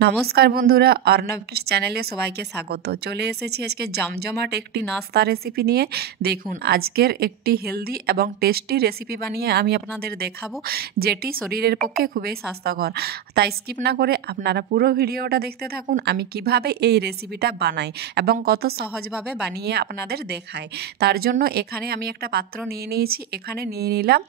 নমস্কার বন্ধুরা, অর্ণব কিডস চ্যানেলে সবাইকে স্বাগত। চলে এসেছি আজকে জমজমাট একটি নাস্তা রেসিপি নিয়ে। দেখুন, আজকের একটি হেলদি এবং টেস্টি রেসিপি বানিয়ে আমি আপনাদের দেখাবো, যেটি শরীরের পক্ষে খুবই স্বাস্থ্যকর। তাই স্কিপ না করে আপনারা পুরো ভিডিওটা দেখতে থাকুন, আমি কিভাবে এই রেসিপিটা বানাই এবং কত সহজভাবে বানিয়ে আপনাদের দেখাই। তার জন্য এখানে আমি একটা পাত্র নিয়ে নিয়েছি। এখানে নিয়ে নিলাম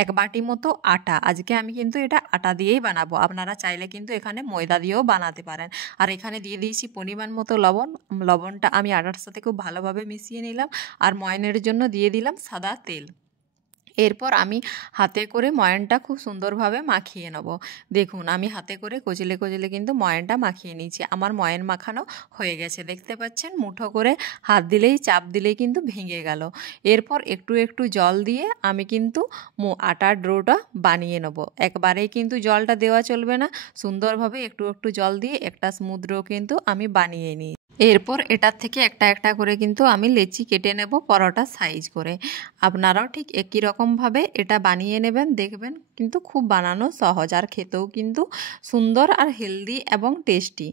1 বাটি মতো আটা। আজকে আমি কিন্তু এটা আটা দিয়েই বানাবো, আপনারা চাইলে কিন্তু এখানে ময়দা দিয়েও বানাতে পারেন। আর এখানে দিয়ে দিয়েছি পরিমাণ মতো লবণ। লবণটা আমি আটার সাথে খুব ভালোভাবে মিশিয়ে নিলাম। আর ময়ানের জন্য দিয়ে দিলাম সাদা তেল। এরপর আমি হাতে করে ময়ানটা খুব সুন্দরভাবে মাখিয়ে নেব। দেখুন, আমি হাতে করে কচলে কচলে কিন্তু ময়ানটা মাখিয়ে নিয়েছি। আমার ময়ান মাখানো হয়ে গেছে, দেখতে পাচ্ছেন। মুঠো করে হাত দিলেই, চাপ দিলেই কিন্তু ভেঙে গেল। এরপর একটু একটু জল দিয়ে আমি কিন্তু আটার ডোটা বানিয়ে নেব। একবারেই কিন্তু জলটা দেওয়া চলবে না, সুন্দরভাবে একটু একটু জল দিয়ে একটা স্মুথ ডো কিন্তু আমি বানিয়ে নিই। এরপর এটার থেকে একটা একটা করে কিন্তু আমি লেচি কেটে নেব পরোটা সাইজ করে। আপনারাও ঠিক একই রকমভাবে এটা বানিয়ে নেবেন, দেখবেন কিন্তু খুব বানানো সহজ, আর খেতেও কিন্তু সুন্দর আর হেলদি এবং টেস্টি।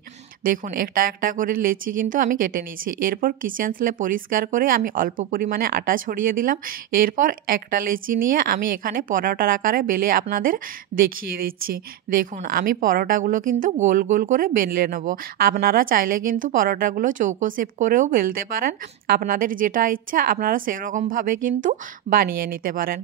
দেখুন, একটা একটা করে লেচি কিন্তু আমি কেটে নিয়েছি। এরপর কিচেন স্ল্যাব পরিষ্কার করে আমি অল্প পরিমাণে আটা ছড়িয়ে দিলাম। এরপর একটা লেচি নিয়ে আমি এখানে পরোটার আকারে বেলে আপনাদের দেখিয়ে দিচ্ছি। দেখুন, আমি পরোটাগুলো কিন্তু গোল গোল করে বেলে নেব। আপনারা চাইলে কিন্তু পরোটাগুলো চৌকো শেপ করেও বেলতে পারেন। আপনাদের যেটা ইচ্ছা আপনারা সেরকমভাবে কিন্তু বানিয়ে নিতে পারেন।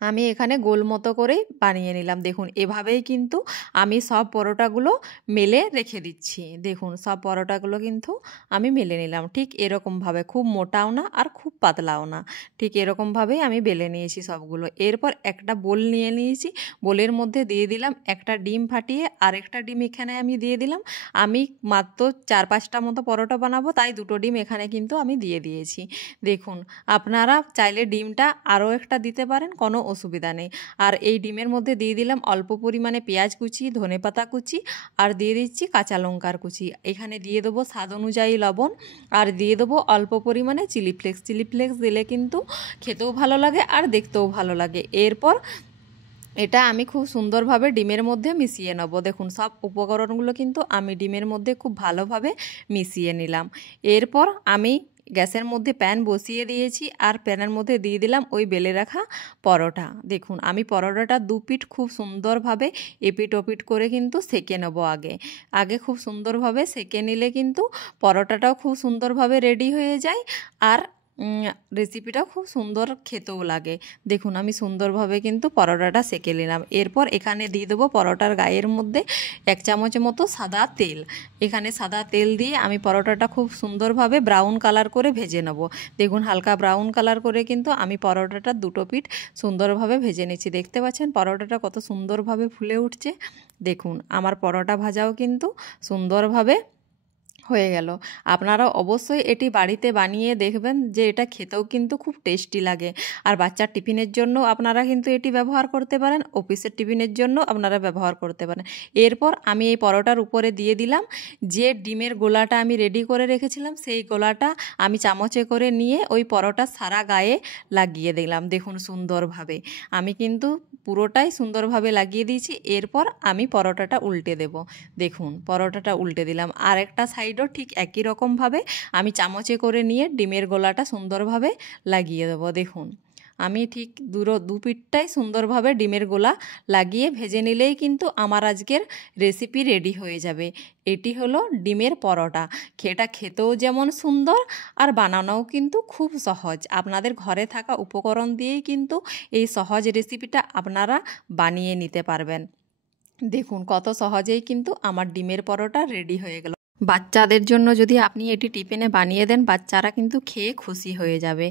আমি এখানে গোল মতো করেই বানিয়ে নিলাম। দেখুন, এভাবেই কিন্তু আমি সব পরোটাগুলো মেলে রেখে দিচ্ছি। দেখুন, সব পরোটাগুলো কিন্তু আমি মেলে নিলাম ঠিক এরকমভাবে, খুব মোটাও না আর খুব পাতলাও না, ঠিক এরকমভাবেই আমি বেলে নিয়েছি সবগুলো। এরপর একটা বোল নিয়ে নিয়েছি। বোলের মধ্যে দিয়ে দিলাম একটা ডিম ফাটিয়ে, আর একটা ডিম এখানে আমি দিয়ে দিলাম। আমি মাত্র 4-5টা মতো পরোটা বানাবো, তাই 2টো ডিম এখানে কিন্তু আমি দিয়ে দিয়েছি। দেখুন, আপনারা চাইলে ডিমটা আরও একটা দিতে পারেন, কোনো অসুবিধা নেই। আর এই ডিমের মধ্যে দিয়ে দিলাম অল্প পরিমাণে পেঁয়াজ কুচি, ধনেপাতা কুচি, আর দিয়ে দিচ্ছি কাঁচা লঙ্কার কুচি। এখানে দিয়ে দেবো স্বাদ অনুযায়ী লবণ, আর দিয়ে দেবো অল্প পরিমাণে চিলি ফ্লেক্স। চিলি ফ্লেক্স দিলে কিন্তু খেতেও ভালো লাগে আর দেখতেও ভালো লাগে। এরপর এটা আমি খুব সুন্দরভাবে ডিমের মধ্যে মিশিয়ে নেব। দেখুন, সব উপকরণগুলো কিন্তু আমি ডিমের মধ্যে খুব ভালোভাবে মিশিয়ে নিলাম। এরপর আমি গ্যাসের মধ্যে প্যান বসিয়ে দিয়েছি, আর প্যানের মধ্যে দিয়ে দিলাম ওই বেলে রাখা পরোটা। দেখুন, আমি পরোটাটা 2 পিঠ খুব সুন্দরভাবে এপিট ওপিট করে কিন্তু সেঁকে নেব। আগে খুব সুন্দরভাবে সেঁকে নিলে কিন্তু পরোটাটাও খুব সুন্দরভাবে রেডি হয়ে যায়, আর রেসিপিটাও খুব সুন্দর খেতেও লাগে। দেখুন, আমি সুন্দরভাবে কিন্তু পরোটাটা সেঁকে নিলাম। এরপর এখানে দিয়ে দেবো পরোটার গায়ের মধ্যে 1 চামচ মতো সাদা তেল। এখানে সাদা তেল দিয়ে আমি পরোটাটা খুব সুন্দরভাবে ব্রাউন কালার করে ভেজে নেব। দেখুন, হালকা ব্রাউন কালার করে কিন্তু আমি পরোটাটা 2টো পিঠ সুন্দরভাবে ভেজে নিচ্ছি। দেখতে পাচ্ছেন পরোটাটা কত সুন্দরভাবে ফুলে উঠছে। দেখুন, আমার পরোটা ভাজাও কিন্তু সুন্দরভাবে হয়ে গেল। আপনারা অবশ্যই এটি বাড়িতে বানিয়ে দেখবেন, যে এটা খেতেও কিন্তু খুব টেস্টি লাগে। আর বাচ্চার টিফিনের জন্য আপনারা কিন্তু এটি ব্যবহার করতে পারেন, অফিসের টিফিনের জন্য আপনারা ব্যবহার করতে পারেন। এরপর আমি এই পরোটার উপরে দিয়ে দিলাম যে ডিমের গোলাটা আমি রেডি করে রেখেছিলাম, সেই গোলাটা আমি চামচে করে নিয়ে ওই পরোটার সারা গায়ে লাগিয়ে দিলাম। দেখুন, সুন্দরভাবে আমি কিন্তু পুরোটাই সুন্দরভাবে লাগিয়ে দিয়েছি। এরপর আমি পরোটাটা উল্টে দেব। দেখুন, পরোটাটা উল্টে দিলাম। আর একটা সাইডও ঠিক একই রকমভাবে আমি চামচে করে নিয়ে ডিমের গোলাটা সুন্দরভাবে লাগিয়ে দেবো। দেখুন, আমি ঠিক 2 পিঠটাই সুন্দরভাবে ডিমের গোলা লাগিয়ে ভেজে নিলেই কিন্তু আমার আজকের রেসিপি রেডি হয়ে যাবে। এটি হলো ডিমের পরোটা। এটা খেতেও যেমন সুন্দর, আর বানানোও কিন্তু খুব সহজ। আপনাদের ঘরে থাকা উপকরণ দিয়েই কিন্তু এই সহজ রেসিপিটা আপনারা বানিয়ে নিতে পারবেন। দেখুন, কত সহজেই কিন্তু আমার ডিমের পরোটা রেডি হয়ে গেল। বাচ্চাদের জন্য যদি আপনি এটি টিফিনে বানিয়ে দেন, বাচ্চারা কিন্তু খেয়ে খুশি হয়ে যাবে।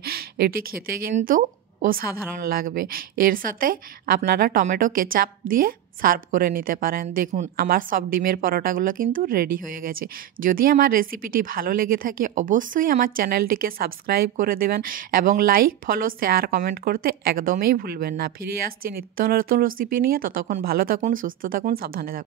এটি খেতে কিন্তু অসাধারণ লাগবে। এর সাথে আপনারা টমেটো কেচাপ দিয়ে সার্ভ করে নিতে পারেন। দেখুন, আমার সব ডিমের পরোটাগুলো কিন্তু রেডি হয়ে গেছে। যদি আমার রেসিপিটি ভালো লেগে থাকে, অবশ্যই আমার চ্যানেলটিকে সাবস্ক্রাইব করে দেবেন, এবং লাইক, ফলো, শেয়ার, কমেন্ট করতে একদমই ভুলবেন না। ফিরে আসছি নিত্য নতুন রেসিপি নিয়ে। ততক্ষণ ভালো থাকুন, সুস্থ থাকুন, সাবধানে থাকুন।